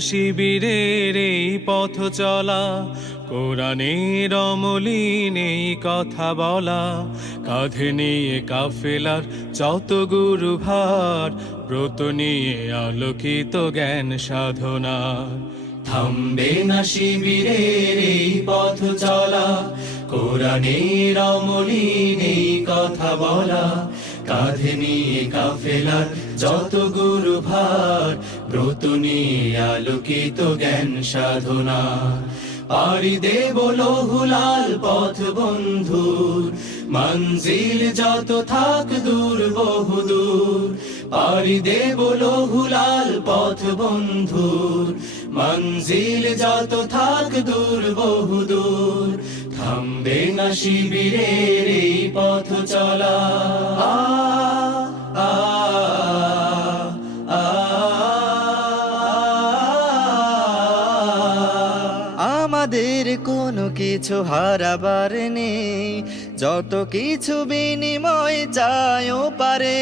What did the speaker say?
শিবিরের এই পথ চলা, কোরআনের অমলিন এই কথা বলা, কাঁধে নিয়ে কাফেলার যত গুরু ভার, ব্রত নিয়ে আলোকিত জ্ঞান সাধনা। থামবে না শিবিরের এই পথ চলা, কোরআনের অমলিন এই কথা বলা, কাঁধে নিয়ে কাফেলার যত গুরু ভার, ব্রত নিয়ে আলোকিত জ্ঞান সাধনা। পাড়ি দেব লৌহুলাল পথ বন্ধুর, মঞ্জিল যত থাক দূর বহুদূর। পাড়ি দেব লৌহুলাল পথ বন্ধুর, মঞ্জিল যত থাক দূর বহুদূর। থামবে না শিবিরের এই পথ চলা। আমাদের কোনো কিছু হারাবার নেই, যত কিছু বিনিময় চাইও পারে।